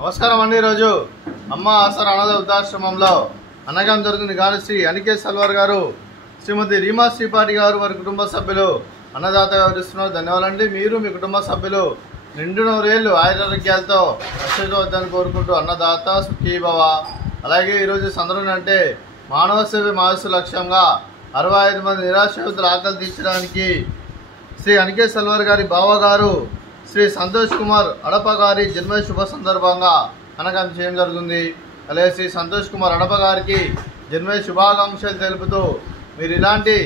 నమస్కారం అండి. ఈరోజు అమ్మ ఆసరా అనాథ వృద్ధాశ్రమంలో అన్నదానం జరుగుతుంది. గాలి శ్రీ అనికేత్ సల్వార్ గారు, శ్రీమతి రీమా శ్రీపాటి గారు, వారి కుటుంబ సభ్యులు అన్నదాత వివరిస్తున్నారు. ధన్యవాదాలండి. మీరు మీ కుటుంబ సభ్యులు నిండు నూరేళ్లు ఆయురారోగ్యాలతో వద్దని కోరుకుంటూ అన్నదాత సుఖీభవ. అలాగే ఈరోజు సందర్భం అంటే మానవ సేవ మానసు లక్ష్యంగా 65 మంది నిరాశ్రితుల ఆకలి తీర్చడానికి శ్రీ అనికేత్ సల్వార్ గారి బావగారు శ్రీ సంతోష్ కుమార్ అడప గారి జన్మ శుభ సందర్భంగా అన్నదానం చేయడం జరుగుతుంది. అలాగే శ్రీ సంతోష్ కుమార్ అడప గారికి జన్మ శుభాకాంక్షలు తెలుపుతూ మీరు ఇలాంటి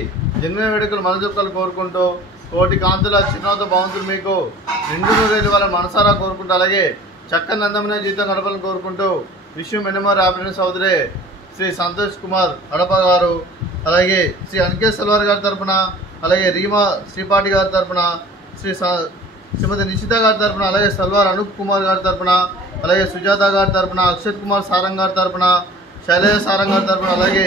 జన్మ వేడుకలు మనదుక్కలు కోరుకుంటూ కోటి కాంతుల చిరునవ్వుత భవంతులు మీకు నిండు నూరేళ్ళు వాళ్ళ మనసారా కోరుకుంటూ అలాగే చక్కని అందమైన జీవితం గడపాలని కోరుకుంటూ విషయం మెనమర్ హ్యాపీనెస్ అవుతురే శ్రీ సంతోష్ కుమార్ అడప గారు, అలాగే శ్రీ అనికేత్ సల్వార్ గారి తరఫున, అలాగే రీమా శ్రీపాటి గారి తరఫున, శ్రీమతి నిషిత గారి తరఫున, అలాగే సల్వార్ అనూప్ కుమార్ గారి తరఫున, అలాగే సుజాత గారి తరఫున, అక్షత్ కుమార్ సారంగ్ గారి తరఫున, శైలజ సారంగ్ గారి తరఫున, అలాగే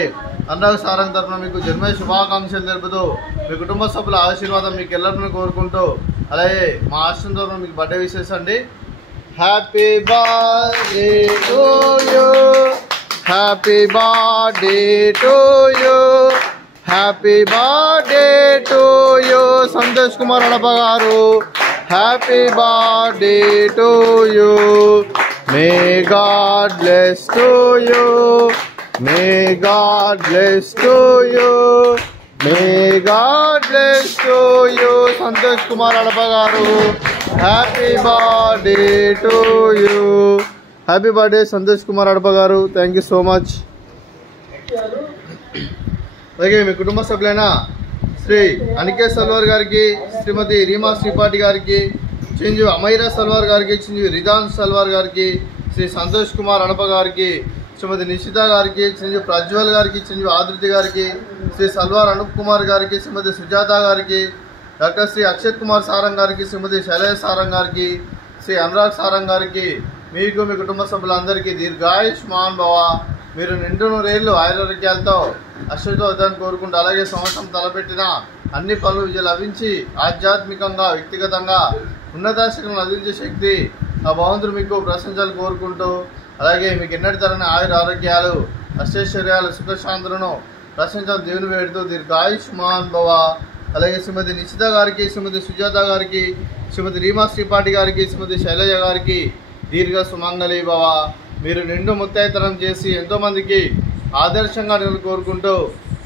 అనురాగ్ సారంగ్ తరఫున మీకు జన్మ శుభాకాంక్షలు తెలుపుతూ మీ కుటుంబ సభ్యుల ఆశీర్వాదం మీకు ఎల్లరిని కోరుకుంటూ అలాగే మా ఆశ్రమం తరఫున మీకు బర్త్డే విషెస్ అండి. Happy birthday to you, happy birthday to you, happy birthday to you Santosh Kumar Adapa garu. Happy birthday to you. May God bless to you, may God bless to you, may God bless to you Santosh Kumar Adapa garu. Happy birthday to you. Happy birthday Santosh Kumar Adapa garu. Thank you so much. అలాగే మీ కుటుంబ సభ్యులైన శ్రీ అనికేత్ సల్వార్ గారికి, శ్రీమతి రీమా శ్రీపాటి గారికి, చిరంజీవి అమైరా సల్వార్ గారికి, చిరంజీవి రిదాన్ సల్వార్ గారికి, శ్రీ సంతోష్ కుమార్ అడప గారికి, శ్రీమతి నిషిత గారికి, చిరంజీవి ప్రజ్వల్ గారికి, చిరంజీవి ఆదృతి గారికి, శ్రీ సల్వార్ అనూప్ కుమార్ గారికి, శ్రీమతి సుజాత గారికి, డాక్టర్ శ్రీ అక్షత్ కుమార్ సారంగ్ గారికి, శ్రీమతి శైలజ సారంగ్ గారికి, శ్రీ అనురాగ్ సారంగ్ గారికి, మీకు మీ కుటుంబ సభ్యులందరికీ దీర్ఘాయుష్మాన్ భవ. మీరు నిండు నూరేళ్లు ఆయురారోగ్యాలతో అశ్వతోద్దాన్ని కోరుకుంటూ అలాగే సంవత్సరం తలపెట్టిన అన్ని పనులు విజయం లభించి ఆధ్యాత్మికంగా వ్యక్తిగతంగా ఉన్నతాశక్తులను అందించే శక్తి ఆ భగవంతుడు మీకు ప్రశంసలు కోరుకుంటూ అలాగే మీకు ఎన్నటి తరని ఆరోగ్యాలు అష్టైశ్వర్యాలు సుఖశాంతులను ప్రశంసలు దేవుని వేడుతూ దీర్ఘాయుష్మాన్ భవ. అలాగే శ్రీమతి నిషిత గారికి, శ్రీమతి సుజాత గారికి, శ్రీమతి రీమా శ్రీపాటి గారికి, శ్రీమతి శైలజ గారికి దీర్ఘ సుమంగళి భవ. మీరు నిండు ముత్తైతనం చేసి ఎంతోమందికి ఆదర్శంగా నేను కోరుకుంటూ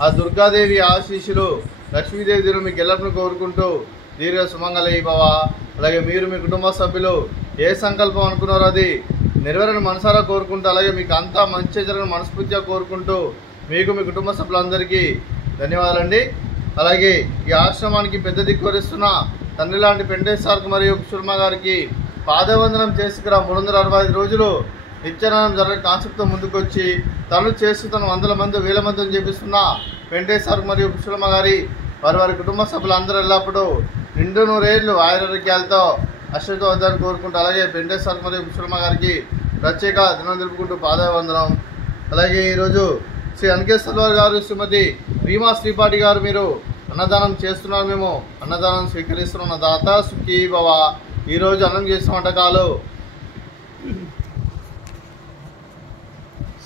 ఆ దుర్గాదేవి ఆశీస్సులు లక్ష్మీదేవి దేవుడు మీకు ఎల్లప్పుడూ కోరుకుంటూ దీర్ఘ సుమంగళి భవ. అలాగే మీరు మీ కుటుంబ సభ్యులు ఏ సంకల్పం అనుకున్నారో అది నెరవేరని మనసారా కోరుకుంటూ అలాగే మీకు అంతా మంచి జరగని మనస్ఫూర్తిగా కోరుకుంటూ మీకు మీ కుటుంబ సభ్యులందరికీ ధన్యవాదాలండి. అలాగే ఈ ఆశ్రమానికి పెద్ద దిక్కు వరిస్తున్న తండ్రి లాంటి పెండేశ్వర్ మరియు కుశుర్మ గారికి పాదవందనం చేసుకురా 365 రోజులు నిత్యానందం జరిగే కాన్సెప్ట్తో ముందుకొచ్చి తను చేస్తూ తను 100 మంది 1000 మందిని చేపిస్తున్న వెంకటేశ్వర్ మరియు కుశలమ్మ గారి వారి కుటుంబ సభ్యులందరూ ఎల్లప్పుడూ నిండు నూరేళ్లు ఆయురారోగ్యాలతో అశ్వతోద్దాన్ని కోరుకుంటూ అలాగే వెంకటేశ్వర్ మరియు కుశలమ్మ గారికి ప్రత్యేక దినం తెలుపుకుంటూ పాదవందనం. అలాగే ఈరోజు శ్రీ అనికేత్ సల్వార్ గారు, శ్రీమతి రీమా శ్రీపాటి గారు మీరు అన్నదానం చేస్తున్నారు. మేము అన్నదానం స్వీకరిస్తున్న దాత సుఖీ భవ. ఈరోజు అన్నం చేసిన వంటకాలు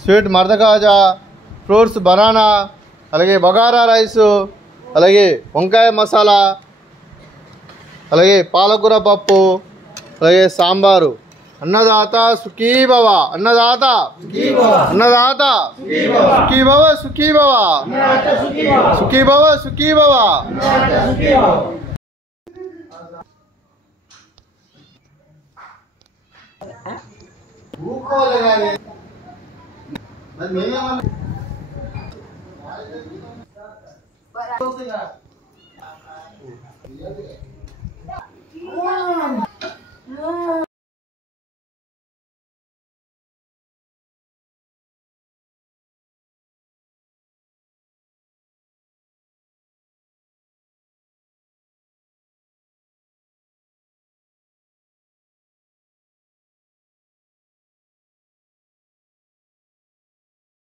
స్వీట్ మర్దకాజా, ఫ్రూట్స్ బనానా, అలాగే బగారా రైసు, అలాగే వంకాయ మసాలా, అలాగే పాలకూర పప్పు, అలాగే సాంబారు. అన్నదాత సుఖీ భవ, అన్నదాత అన్నదాత సుఖీ భవ, సుఖీ భవ, సుఖీ భవ, సుఖీ భవ.